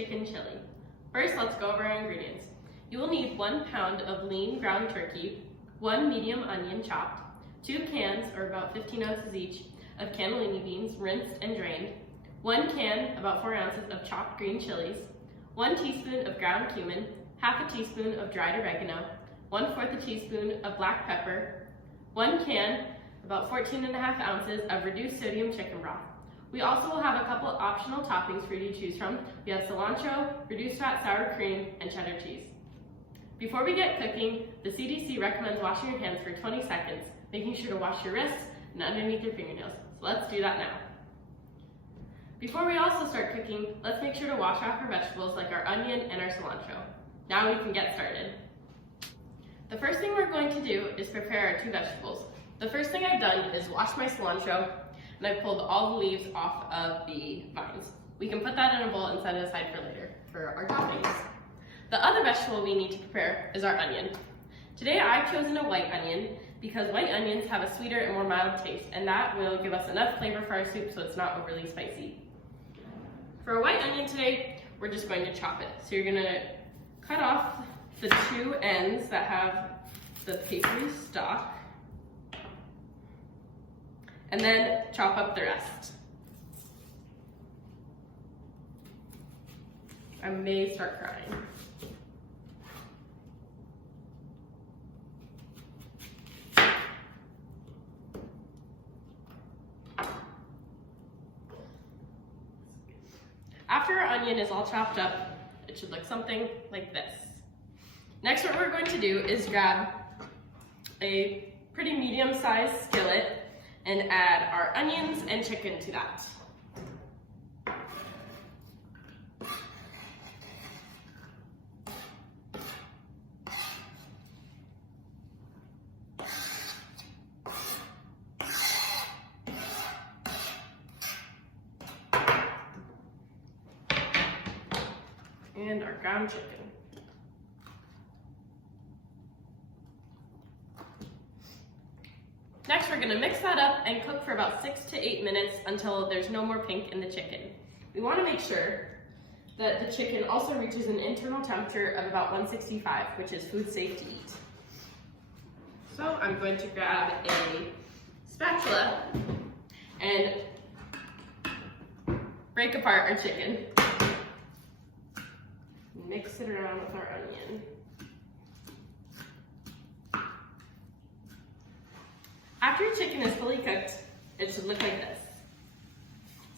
chicken chili. First, let's go over our ingredients. You will need 1 pound of lean ground turkey, 1 medium onion chopped, 2 cans, or about 15 ounces each, of cannellini beans rinsed and drained, 1 can, about 4 ounces, of chopped green chilies, 1 teaspoon of ground cumin, half a teaspoon of dried oregano, 1/4 a teaspoon of black pepper, 1 can, about 14.5 ounces of reduced sodium chicken broth. We also will have a couple optional toppings for you to choose from. We have cilantro, reduced fat sour cream, and cheddar cheese. Before we get cooking, the CDC recommends washing your hands for 20 seconds, making sure to wash your wrists and underneath your fingernails. So let's do that now. Before we also start cooking, let's make sure to wash off our vegetables like our onion and our cilantro. Now we can get started. The first thing we're going to do is prepare our 2 vegetables. The first thing I've done is wash my cilantro, and I've pulled all the leaves off of the vines. We can put that in a bowl and set it aside for later for our toppings. The other vegetable we need to prepare is our onion. Today I've chosen a white onion because white onions have a sweeter and more mild taste, and that will give us enough flavor for our soup so it's not overly spicy. For a white onion today, we're just going to chop it. So you're gonna cut off the 2 ends that have the papery stalk, and then chop up the rest. I may start crying. After our onion is all chopped up, it should look something like this. Next, what we're going to do is grab a pretty medium-sized skillet and add our onions and chicken to that. And our ground chicken. Next, we're gonna mix that up and cook for about 6 to 8 minutes until there's no more pink in the chicken. We wanna make sure that the chicken also reaches an internal temperature of about 165, which is food safe to eat. So I'm going to grab a spatula and break apart our chicken. Mix it around with our onion. After your chicken is fully cooked, it should look like this.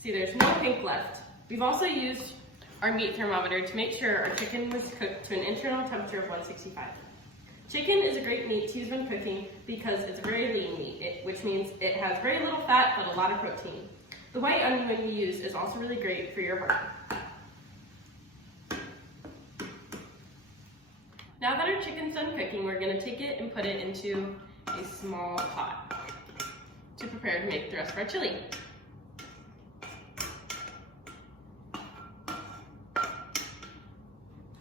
See, there's no pink left. We've also used our meat thermometer to make sure our chicken was cooked to an internal temperature of 165. Chicken is a great meat to use when cooking because it's a very lean meat, which means it has very little fat but a lot of protein. The white onion we use is also really great for your heart. Now that our chicken's done cooking, we're gonna take it and put it into a small pot to prepare to make the rest of our chili.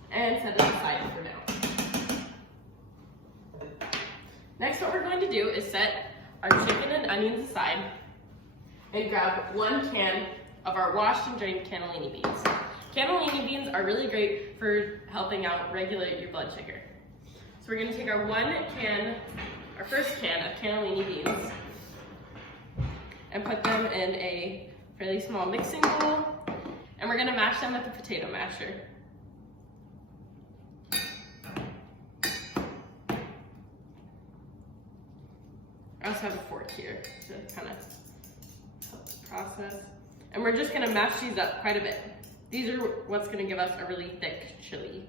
And set it aside for now. Next, what we're going to do is set our chicken and onions aside and grab 1 can of our washed and drained cannellini beans. Cannellini beans are really great for helping out regulate your blood sugar. So we're gonna take our first can of cannellini beans and put them in a fairly small mixing bowl, and we're gonna mash them with a potato masher. I also have a fork here to kind of help the process. And we're just gonna mash these up quite a bit. These are what's gonna give us a really thick chili.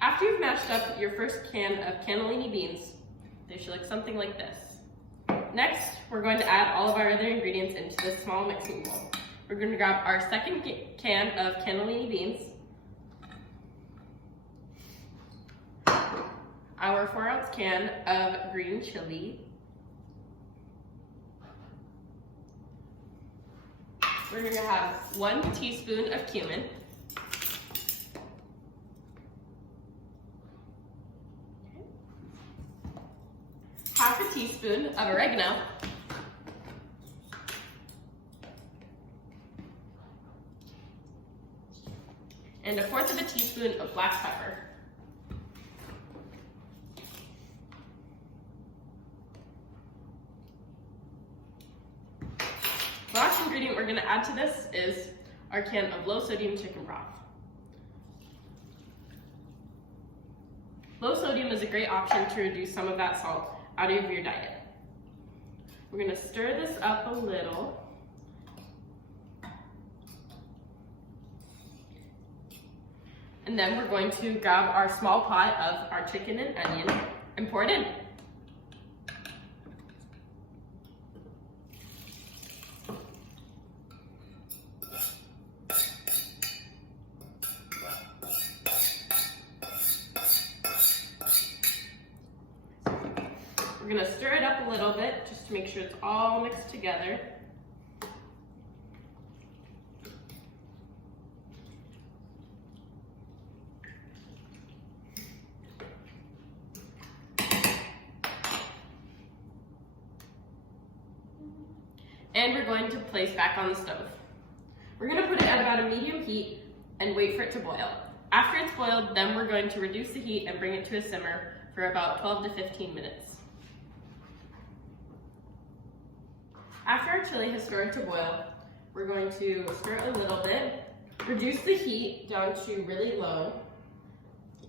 After you've mashed up your first can of cannellini beans, they should look something like this. Next, we're going to add all of our other ingredients into this small mixing bowl. We're gonna grab our second can of cannellini beans, our 4-ounce can of green chili, we're gonna have 1 teaspoon of cumin, half a teaspoon of oregano, and 1/4 teaspoon of black pepper. The last ingredient we're going to add to this is our can of low sodium chicken broth. Low sodium is a great option to reduce some of that salt out of your diet. We're going to stir this up a little. And then we're going to grab our small pot of our chicken and onion and pour it in. We're going to stir it up a little bit just to make sure it's all mixed together. And we're going to place back on the stove. We're going to put it at about a medium heat and wait for it to boil. After it's boiled, then we're going to reduce the heat and bring it to a simmer for about 12 to 15 minutes. After our chili has started to boil, we're going to stir it a little bit, reduce the heat down to really low,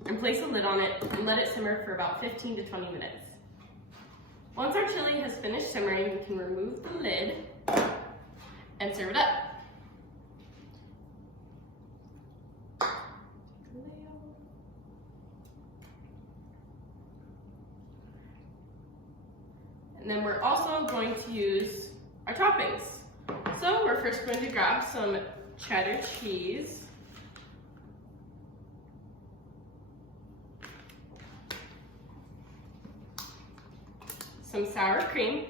and place a lid on it and let it simmer for about 15 to 20 minutes. Once our chili has finished simmering, we can remove the lid and serve it up. And then we're also going to use our toppings. So we're first going to grab some cheddar cheese, some sour cream,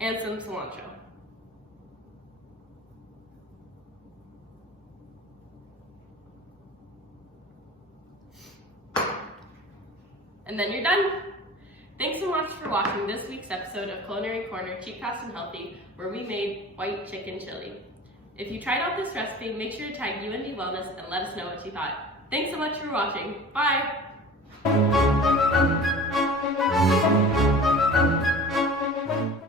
and some cilantro. And then you're done. Thanks so much for watching this week's episode of Culinary Corner Cheap, Fast, and Healthy, where we made white chicken chili. If you tried out this recipe, make sure to tag UND Wellness and let us know what you thought. Thanks so much for watching. Bye!